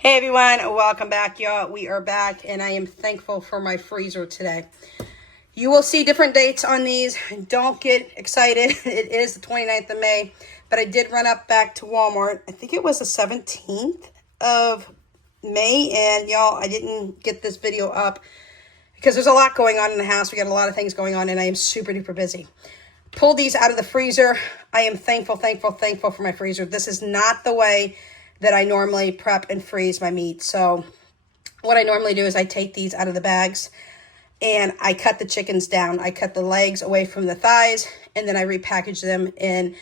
Hey everyone, welcome back, y'all. We are back, and I am thankful for my freezer today. You will see different dates on these. Don't get excited. It is the 29th of May, but I did run up back to Walmart. I think it was the 17th of May, and y'all, I didn't get this video up because there's a lot going on in the house. We got a lot of things going on, and I am super duper busy. Pulled these out of the freezer. I am thankful for my freezer. This is not the way that I normally prep and freeze my meat. So what I normally do is I take these out of the bags and I cut the chickens down. I cut the legs away from the thighs, and then I repackage them in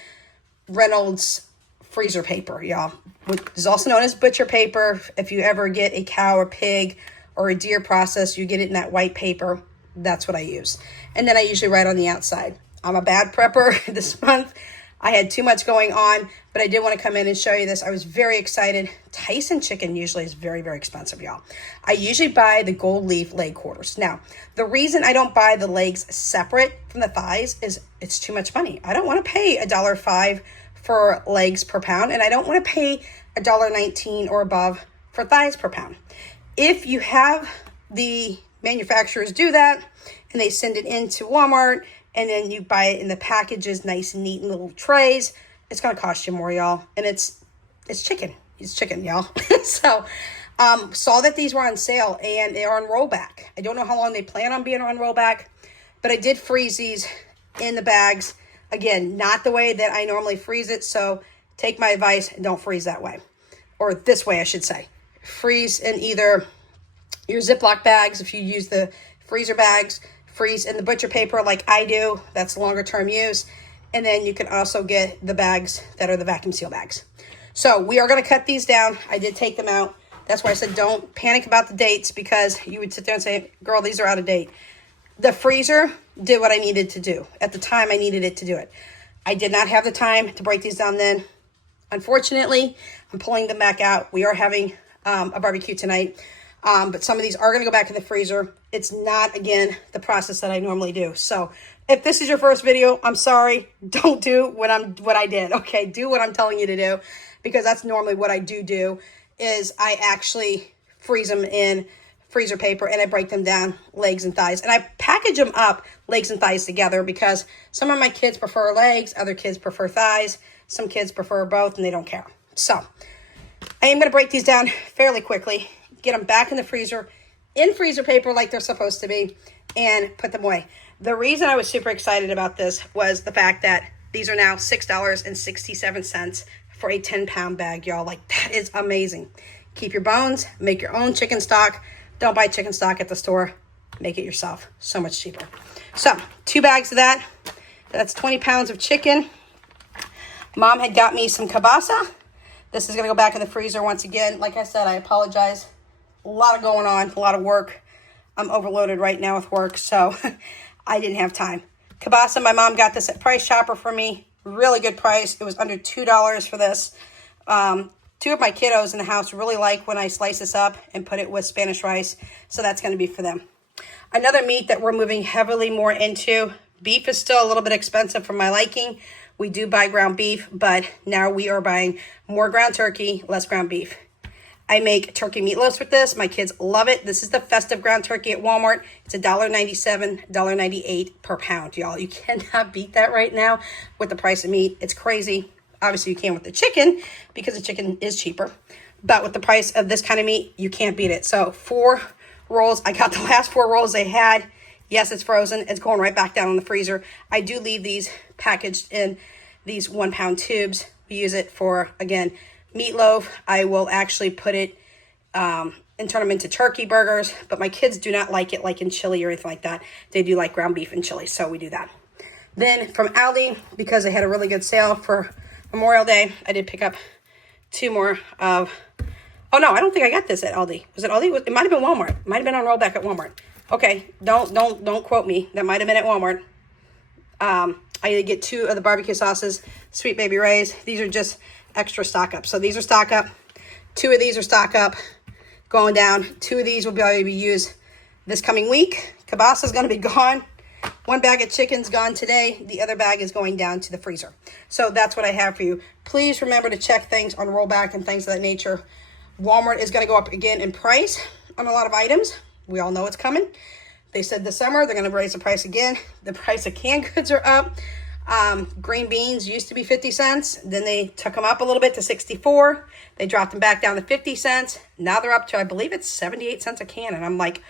Reynolds freezer paper, y'all. Which is also known as butcher paper. If you ever get a cow or pig or a deer processed, you get it in that white paper. That's what I use. And then I usually write on the outside. I'm a bad prepper this month. I had too much going on, but I did want to come in and show you this. I was very excited. Tyson chicken usually is very, very expensive, y'all. I usually buy the gold leaf leg quarters. Now, the reason I don't buy the legs separate from the thighs is it's too much money. I don't want to pay $1.05 for legs per pound, and I don't want to pay $1.19 or above for thighs per pound. If you have the manufacturers do that and they send it into Walmart, and then you buy it in the packages, nice and neat in little trays, it's going to cost you more, y'all. And it's chicken. It's chicken, y'all. So, saw that these were on sale, and they are on rollback. I don't know how long they plan on being on rollback, but I did freeze these in the bags. Again, not the way that I normally freeze it, so take my advice and don't freeze that way. Or this way, I should say. Freeze in either your Ziploc bags, if you use the freezer bags, freeze in the butcher paper like I do. That's longer term use. And then you can also get the bags that are the vacuum seal bags. So we are going to cut these down. I did take them out. That's why I said don't panic about the dates, because you would sit there and say, girl, these are out of date. The freezer did what I needed to do. At the time, I needed it to do it. I did not have the time to break these down then. Unfortunately, I'm pulling them back out. We are having a barbecue tonight. But some of these are going to go back in the freezer. It's not, again, the process that I normally do. So if this is your first video, I'm sorry. Don't do what I did. Okay, do what I'm telling you to do, because that's normally what I do is I actually freeze them in freezer paper and I break them down, legs and thighs. And I package them up, legs and thighs together, because some of my kids prefer legs, other kids prefer thighs, some kids prefer both, and they don't care. So I am going to break these down fairly quickly, get them back in the freezer, in freezer paper like they're supposed to be, and put them away. The reason I was super excited about this was the fact that these are now $6.67 for a 10-pound bag, y'all. Like, that is amazing. Keep your bones, make your own chicken stock. Don't buy chicken stock at the store. Make it yourself. So much cheaper. So, 2 bags of that. That's 20 pounds of chicken. Mom had got me some kielbasa. This is going to go back in the freezer once again. Like I said, I apologize. A lot of going on, a lot of work. I'm overloaded right now with work, so I didn't have time. Kielbasa, my mom got this at Price Chopper for me. Really good price. It was under $2 for this. 2 of my kiddos in the house really like when I slice this up and put it with Spanish rice, so that's going to be for them. Another meat that we're moving heavily more into, beef is still a little bit expensive for my liking. We do buy ground beef, but now we are buying more ground turkey, less ground beef. I make turkey meatloaf with this. My kids love it. This is the festive ground turkey at Walmart. It's $1.97, $1.98 per pound, y'all. You cannot beat that right now with the price of meat. It's crazy. Obviously, you can with the chicken, because the chicken is cheaper. But with the price of this kind of meat, you can't beat it. So 4 rolls. I got the last 4 rolls they had. Yes, it's frozen. It's going right back down in the freezer. I do leave these packaged in these 1-pound tubes. We use it for, again, meatloaf. I will actually put it and turn them into turkey burgers, but my kids do not like it like in chili or anything like that. They do like ground beef and chili, so we do that. Then from Aldi, because they had a really good sale for Memorial Day, I did pick up 2 more of, oh no, I don't think I got this at Aldi. Was it Aldi? It might have been Walmart. It might have been on rollback at Walmart. Okay, don't quote me. That might have been at Walmart. I did get 2 of the barbecue sauces, Sweet Baby Ray's. These are just extra stock up. So these are stock up. 2 of these are stock up, going down. 2 of these will be able to be used this coming week. Kielbasa is going to be gone. 1 bag of chicken's gone today. The other bag is going down to the freezer. So that's what I have for you. Please remember to check things on rollback and things of that nature. Walmart is going to go up again in price on a lot of items. We all know it's coming. They said this summer they're going to raise the price again. The price of canned goods are up. Green beans used to be 50 cents. Then they took them up a little bit to 64. They dropped them back down to 50 cents. Now they're up to, I believe it's 78 cents a can. And I'm like,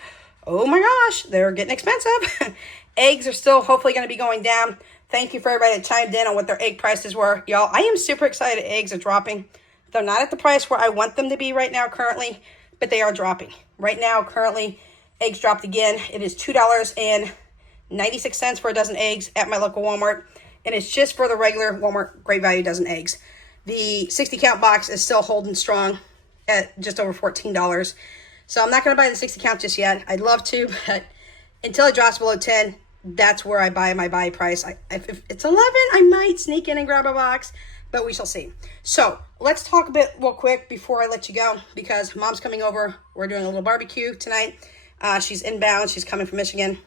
oh my gosh, they're getting expensive. Eggs are still hopefully going to be going down. Thank you for everybody that chimed in on what their egg prices were. Y'all, I am super excited eggs are dropping. They're not at the price where I want them to be right now currently, but they are dropping. Right now, currently, eggs dropped again. It is $2.96 for a dozen eggs at my local Walmart. And it's just for the regular Walmart Great Value dozen eggs. The 60 count box is still holding strong at just over $14. So I'm not going to buy the 60 count just yet. I'd love to, but until it drops below 10, that's where I buy my buy price. If it's 11, I might sneak in and grab a box, but we shall see. So let's talk a bit real quick before I let you go, because Mom's coming over. We're doing a little barbecue tonight. She's inbound. She's coming from Michigan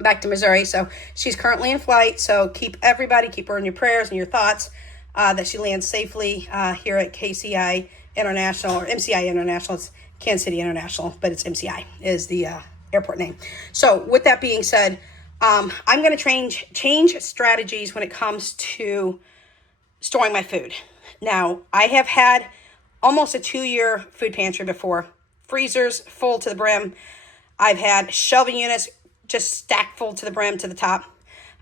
back to Missouri. So she's currently in flight. So keep her in your prayers and your thoughts that she lands safely here at KCI International, or MCI International. It's Kansas City International, but it's MCI is the airport name. So with that being said, I'm going to change strategies when it comes to storing my food. Now, I have had almost a 2-year food pantry before. Freezers full to the brim. I've had shelving units just stacked full to the brim to the top.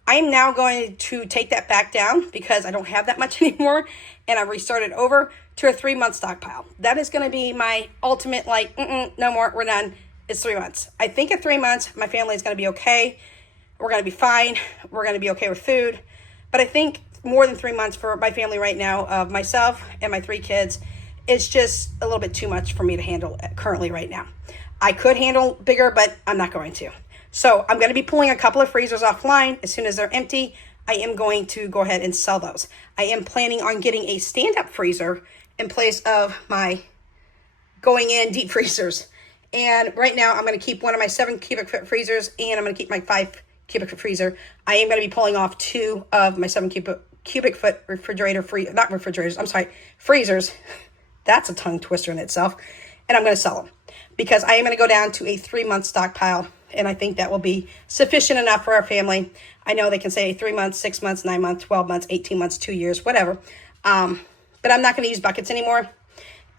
I am now going to take that back down because I don't have that much anymore, and I've restarted over to a 3-month stockpile. That is going to be my ultimate, no more, we're done. It's 3 months. I think at 3 months, my family is going to be okay. We're going to be fine. We're going to be okay with food. But I think more than 3 months for my family right now, of myself and my 3 kids, is just a little bit too much for me to handle currently right now. I could handle bigger, but I'm not going to. So I'm going to be pulling a couple of freezers offline. As soon as they're empty, I am going to go ahead and sell those. I am planning on getting a stand-up freezer in place of my going in deep freezers. And right now I'm going to keep one of my 7 cubic foot freezers, and I'm going to keep my 5 cubic foot freezer. I am going to be pulling off 2 of my 7 cubic foot freezers. That's a tongue twister in itself. And I'm going to sell them because I am going to go down to a 3-month stockpile. And I think that will be sufficient enough for our family. I know they can say 3 months, 6 months, 9 months, 12 months, 18 months, 2 years, whatever. But I'm not going to use buckets anymore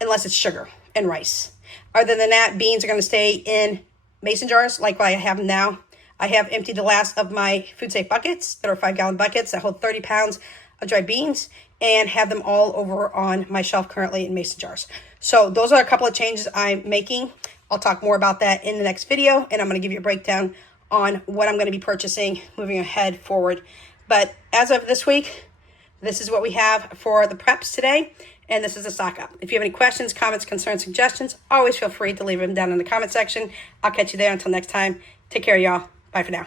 unless it's sugar and rice. Other than that, beans are going to stay in mason jars like I have them now. I have emptied the last of my food safe buckets that are 5-gallon buckets that hold 30 pounds of dried beans, and have them all over on my shelf currently in mason jars. So those are a couple of changes I'm making. I'll talk more about that in the next video, and I'm going to give you a breakdown on what I'm going to be purchasing moving ahead forward. But as of this week, this is what we have for the preps today, and this is the stock up. If you have any questions, comments, concerns, suggestions, always feel free to leave them down in the comment section. I'll catch you there. Until next time, take care, y'all. Bye for now.